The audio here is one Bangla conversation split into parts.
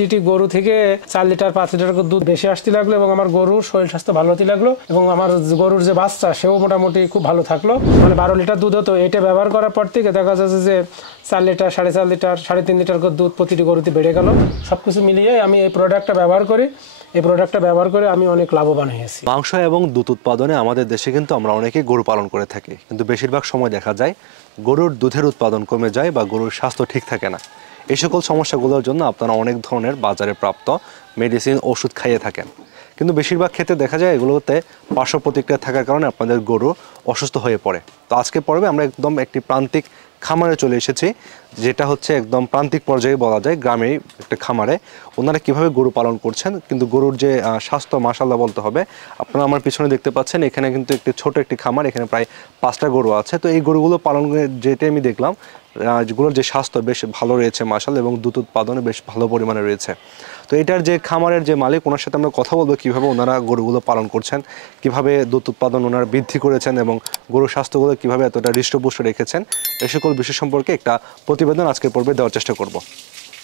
প্রতিটি গরু থেকে 4 লিটার 5 লিটার করে দুধ বেশি আসতে লাগলো এবং আমার গরুর শরীর স্বাস্থ্য ভালো হতে লাগলো এবং আমার গরুর যে বাচ্চা সেও মোটামুটি খুব ভালো থাকলো। মানে 12 লিটার দুধ হতো। এটা ব্যবহার করার পর থেকে দেখা যাচ্ছে যে 4 লিটার 4.5 লিটার 3.5 লিটার করে দুধ প্রতিটি গরুতে বেড়ে গেল। সবকিছু মিলিয়ে আমি এই প্রোডাক্টটা ব্যবহার করি। এই প্রোডাক্টটা ব্যবহার করে আমি অনেক লাভবান হয়েছি। মাংস এবং দুধ উৎপাদনে আমাদের দেশে কিন্তু আমরা অনেকেই গরু পালন করে থাকি, কিন্তু বেশিরভাগ সময় দেখা যায় গরুর দুধের উৎপাদন কমে যায় বা গরুর স্বাস্থ্য ঠিক থাকে না। এই সকল সমস্যাগুলোর জন্য আপনারা অনেক ধরনের বাজারে প্রাপ্ত মেডিসিন ওষুধ খাইয়ে থাকেন, কিন্তু বেশিরভাগ ক্ষেত্রে দেখা যায় এগুলোতে পার্শ্ব প্রতিক্রিয়া থাকার কারণে আপনাদের গরু অসুস্থ হয়ে পড়ে। তো আজকে পর্বে আমরা একদম একটি প্রান্তিক খামারে চলে এসেছি, যেটা হচ্ছে একদম প্রান্তিক পর্যায়ে বলা যায়, গ্রামেই একটা খামারে ওনারা কিভাবে গরু পালন করছেন। কিন্তু গরুর যে স্বাস্থ্য মাশাআল্লাহ বলতে হবে। আপনারা আমার পিছনে দেখতে পাচ্ছেন এখানে কিন্তু একটি ছোট একটি খামার, এখানে প্রায় 5টা গরু আছে। তো এই গরুগুলো পালন করে যেটা আমি দেখলাম যেগুলোর যে স্বাস্থ্য বেশ ভালো রয়েছে মাশাআল্লাহ, এবং দুধ উৎপাদনে বেশ ভালো পরিমাণে রয়েছে। তো এটার যে খামারের যে মালিক, ওনার সাথে আমরা কথা বলবো কীভাবে ওনারা গরুগুলো পালন করছেন, কিভাবে দুধ উৎপাদন ওনারা বৃদ্ধি করেছেন এবং গরুর স্বাস্থ্যগুলো কীভাবে এতটা হৃষ্টপুষ্ট রেখেছেন, এই সকল বিষয় সম্পর্কে একটা প্রতিবেদন আজকের পর্বে দেওয়ার চেষ্টা করব।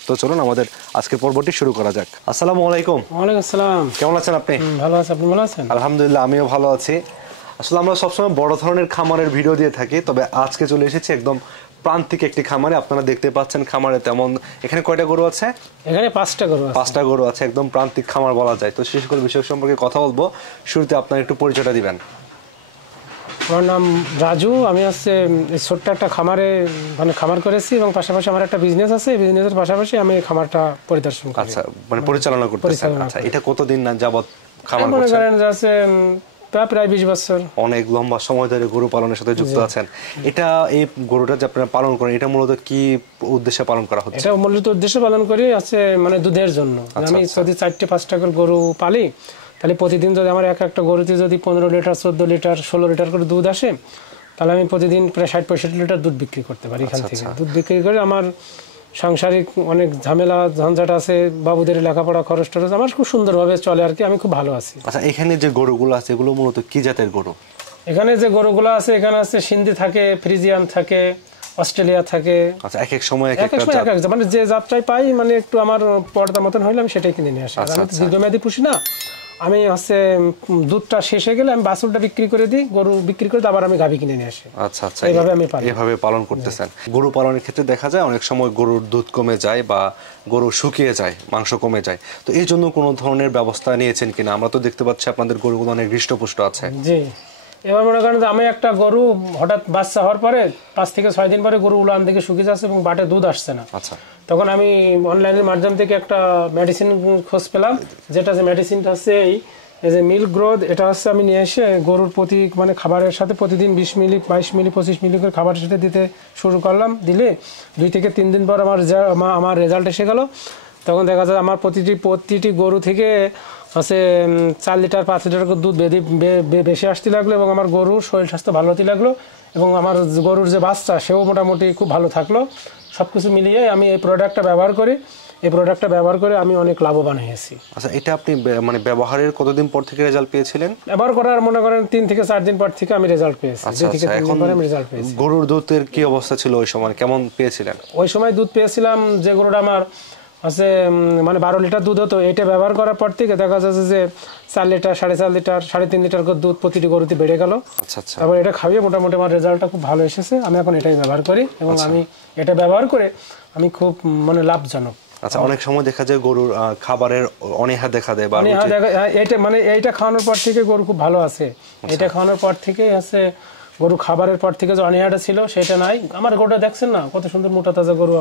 তো চলুন আমাদের আজকের পর্বটি শুরু করা যাক। আসসালামু আলাইকুম। ওয়ালাইকুম আসসালাম। কেমন আছেন আপনি? ভালো আছি, আপনি ভালো আছেন? আলহামদুলিল্লাহ, আমিও ভালো আছি। আসলে আমরা সবসময় বড় ধরনের খামারের ভিডিও দিয়ে থাকি, তবে আজকে চলে এসেছি একদম প্রান্তিক একটি খামারে। আপনারা দেখতে পাচ্ছেন খামারে তেমন, এখানে কয়টা গরু আছে? এখানে 5টা গরু আছে। 5টা গরু আছে, একদম প্রান্তিক খামার বলা যায়। তো সেই সকল বিষয় সম্পর্কে কথা বলবো। শুরুতে আপনার একটু পরিচয়টা দিবেন। আমার নাম রাজু। আমি হচ্ছে ছোট্ট একটা খামারে খামার করেছি এবং পাশাপাশি আমার একটা বিজনেস আছে। এই বিজনেসের পাশাপাশি আমি খামারটা পরিদর্শন করি। আচ্ছা, মানে পরিচালনা করতেছেন। আচ্ছা, এটা কতদিন না যাবত খামার মনে করছেন? করেন যে আছে প্রায় 20 বছর। অনেক লম্বা সময় ধরে গরু পালনের সাথে যুক্ত আছেন। এটা এই গরুটা যে আপনারা পালন করেন, এটা মূলত কি উদ্দেশ্যে পালন করা হচ্ছে? এটা মূলত উদ্দেশ্যে পালন করি আছে মানে দুধের জন্য। আমি যদি 4-5টা করে গরু পালি, তাহলে প্রতিদিন যদি আমার একটা গরুতে যদি 15 লিটার 14 লিটার 16 লিটার করে দুধ আসে, তাহলে আমি প্রতিদিন প্রায় 60-65 লিটার দুধ বিক্রি করতে পারি। এখান থেকে দুধ বিক্রি করে আমার সাংসারিক অনেক ঝামেলা ঝঞ্ঝাট আছে, বাবুদের লেখাপড়া খরচ টরচ আমার খুব সুন্দরভাবে চলে আর কি। আমি খুব ভালো আছি। আচ্ছা, এখানে যে গরুগুলো আছে এগুলো মূলত কি জাতের গরু? এখানে যে গরুগুলো আছে, এখানে আছে সিন্ধি থাকে, ফ্রিজিয়ান থাকে, অস্ট্রেলিয়া থাকে। আচ্ছা, এক এক সময় এক একটা জাত, মানে যে জাতটাই পাই, মানে একটু আমার পর্দা মতন হইলে আমি সেটাই কিনে নিয়ে আসি। আমি তো দীর্ঘমেয়াদী পুষি না। আমি হচ্ছে দুধটা শেষ হয়ে গেলে আমি বাছুরটা বিক্রি করে দিই, গরু বিক্রি করে আবার আমি গাভী কিনে নিয়ে আসি। আচ্ছা আচ্ছা, এইভাবে আমি পালন, এভাবে পালন করতেছেন। গরু পালনের ক্ষেত্রে দেখা যায় অনেক সময় গরুর দুধ কমে যায় বা গরু শুকিয়ে যায়, মাংস কমে যায়। তো এই জন্য কোনো ধরনের ব্যবস্থা নিয়েছেন কিনা? আমরা তো দেখতে পাচ্ছি আপনাদের গরুগুলো অনেক হৃষ্টপুষ্ট আছে। জি, এবার মনে করেন যে আমি একটা গরু হঠাৎ বাচ্চা হওয়ার পরে 5 থেকে 6 দিন পরে গরু উলান থেকে শুকিয়ে যাচ্ছে এবং বাটে দুধ আসছে না। আচ্ছা, তখন আমি অনলাইনের মাধ্যম থেকে একটা মেডিসিন খোঁজ পেলাম, যেটা যে মেডিসিনটা হচ্ছে এই যে মিল্ক গ্রোথ। এটা হচ্ছে আমি নিয়ে এসে গরুর প্রতি মানে খাবারের সাথে প্রতিদিন 20 মিলি 22 মিলি 25 মিলি করে খাবারের সাথে দিতে শুরু করলাম। দিলে 2 থেকে 3 দিন পর আমার রেজাল্ট এসে গেল। তখন দেখা যায় আমার প্রতিটি গরু থেকে হচ্ছে 4 লিটার 5 লিটার করে দুধ বেশি আসতে লাগলো এবং আমার গরুর শরীর স্বাস্থ্য ভালো হতে লাগলো এবং আমার গরুর যে বাচ্চা সেও মোটামুটি খুব ভালো থাকলো। সব কিছু মিলিয়ে আমি এই প্রোডাক্টটা ব্যবহার করি। এই প্রোডাক্টটা ব্যবহার করে আমি অনেক লাভবান হয়েছি। আচ্ছা, এটা আপনি মানে ব্যবহারের কতদিন পর থেকে রেজাল্ট পেয়েছিলেন? ব্যবহার করার মনে করেন 3 থেকে 4 দিন পর থেকে আমি রেজাল্ট পেয়েছি। 2 থেকে 3 দিন পরে আমি রেজাল্ট পেয়েছি। গরুর দুধের কি অবস্থা ছিল ওই সময়, কেমন পেয়েছিলেন? ওই সময় দুধ পেয়েছিলাম যে গরুটা আমার আছে মানে 12 লিটার দুধ হতো। এটা ব্যবহার করার পর থেকে দেখা যাচ্ছে যে 4 লিটার 4.5 লিটার 3.5 লিটার করে দুধ প্রতিটি গরুতে বেড়ে গেল। আচ্ছা আচ্ছা, তারপর এটা খাইয়ে মোটামুটি আমার রেজাল্টটা খুব ভালো এসেছে। আমি এখন এটাই ব্যবহার করি এবং আমি এটা ব্যবহার করে আমি খুব মানে লাভজনক। আচ্ছা, অনেক সময় দেখা যায় গরুর খাবারের অনীহা দেখা দেয় বা এইটা মানে এইটা খাওয়ানোর পর থেকে গরু খুব ভালো আছে। এটা খাওয়ানোর পর থেকেই আছে গরু খাবারের পর থেকে যে অনীহাটা ছিল সেটা নাই। আমার গরুটা দেখছেন না কত সুন্দর মোটা তাজা গরু।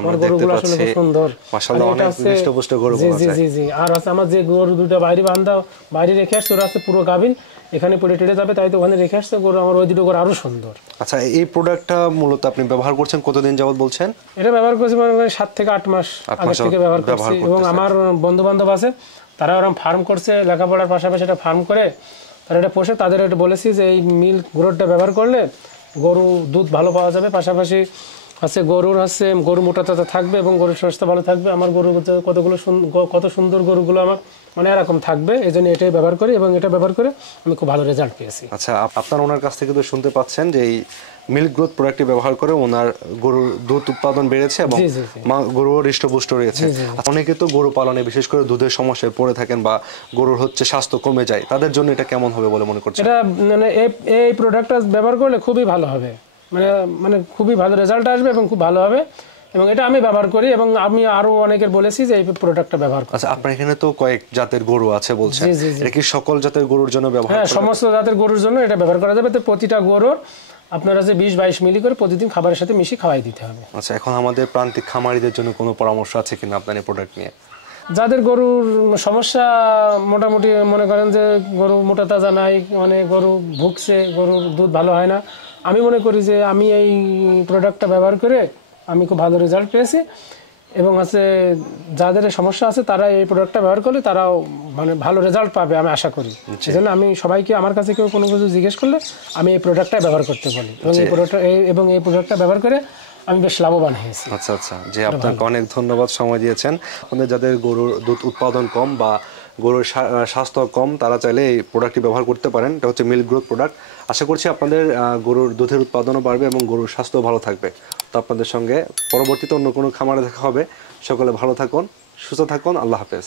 আমার গরুগুলো আসলে খুব সুন্দর, মাশাআল্লাহ, অনেক হৃষ্টপুষ্ট গরু। জি জি জি। আর আছে আমার যে গরু দুটো বাইরে রেখে আসছে, ওরা আছে পুরো গাভীন, এখানে পড়ে টেড়ে যাবে, তাই তো ওখানে রেখে আসছে গরু। আমার ওই দুটো গরু আরো সুন্দর। আচ্ছা, এই প্রোডাক্টটা মূলত আপনি ব্যবহার করছেন কতদিন যাবত বলছেন? এটা ব্যবহার করছি মানে 7 থেকে 8 মাস আগে থেকে ব্যবহার করছি। এবং আমার বন্ধু বান্ধব আছে, তারা ওরকম ফার্ম করছে, লেখাপড়ার পাশাপাশি এটা ফার্ম করে তারা এটা পোষে। তাদের এটা বলেছি যে এই মিল্ক গ্রোথটা ব্যবহার করলে গরু দুধ ভালো পাওয়া যাবে, পাশাপাশি হচ্ছে গরু মোটা তাজা থাকবে এবং গরুর স্বাস্থ্য ভালো থাকবে। আমার গরু কত সুন্দর গরুগুলো আমার মানে এরকম থাকবে, এই জন্য এটাই ব্যবহার করি এবং এটা ব্যবহার করে আমি খুব ভালো রেজাল্ট পেয়েছি। আচ্ছা, আপনার ওনার কাছ থেকে তো শুনতে পাচ্ছেন যে এই মিল্ক গ্রোথ প্রোডাক্টটি ব্যবহার করে ওনার গরুর দুধ উৎপাদন বেড়েছে এবং জি, জি, জি। গরুও হৃষ্টপুষ্ট রয়েছে। জি, জি। অনেকে তো গরু পালনে বিশেষ করে দুধের সমস্যায় পড়ে থাকেন বা গরুর স্বাস্থ্য কমে যায়, তাদের জন্য এটা কেমন হবে বলে মনে করছেন? এটা মানে এই প্রোডাক্টটা ব্যবহার করলে খুবই ভালো হবে, মানে মানে খুবই ভালো রেজাল্ট আসবে এবং খুব ভালো হবে, এবং এটা আমি ব্যবহার করি এবং আমি আরো অনেকের বলেছি যে এই প্রোডাক্টটা ব্যবহার করতে। আচ্ছা, আপনার এখানে তো কয়েক জাতের গরু আছে বলছেন, জি, জি, জি। এটা কি সকল জাতের গরুর জন্য ব্যবহার হ্যাঁ, করা সমস্ত জাতের গরুর জন্য এটা ব্যবহার করা যাবে। তো প্রতিটা গরুর আপনারা যে 20-22 মিলি করে প্রতিদিন খাবারের সাথে মিশিয়ে খাওয়াই দিতে হবে। আচ্ছা, এখন আমাদের প্রান্তিক খামারিদের জন্য কোনো পরামর্শ আছে কিনা আপনার এই প্রোডাক্ট নিয়ে? যাদের গরুর সমস্যা মোটামুটি মনে করেন যে গরু মোটা তাজা নাই, মানে গরু ভুগছে, গরুর দুধ ভালো হয় না, আমি মনে করি যে আমি এই প্রোডাক্টটা ব্যবহার করে আমি খুব ভালো রেজাল্ট পেয়েছি, এবং আছে যাদের এই সমস্যা আছে তারা এই প্রোডাক্টটা ব্যবহার করলে তারাও মানে ভালো রেজাল্ট পাবে আমি আশা করি। সেজন্য আমি সবাইকে আমার কাছে কেউ কোনো কিছু জিজ্ঞেস করলে আমি এই প্রোডাক্টটা ব্যবহার করতে বলি, এবং এই প্রোডাক্টটা ব্যবহার করে আমি বেশ লাভবান হয়েছি। আচ্ছা আচ্ছা, যে আপনাকে অনেক ধন্যবাদ সময় দিয়েছেন। আপনাদের যাদের গরুর দুধ উৎপাদন কম বা গরুর স্বাস্থ্য কম, তারা চাইলে এই প্রোডাক্টটি ব্যবহার করতে পারেন। এটা হচ্ছে মিল্ক গ্রোথ প্রোডাক্ট। আশা করছি আপনাদের গরুর দুধের উৎপাদনও বাড়বে এবং গরুর স্বাস্থ্য ভালো থাকবে। তো আপনাদের সঙ্গে পরবর্তীতে অন্য কোনো খামারে দেখা হবে। সকলে ভালো থাকুন, সুস্থ থাকুন, আল্লাহ হাফেজ।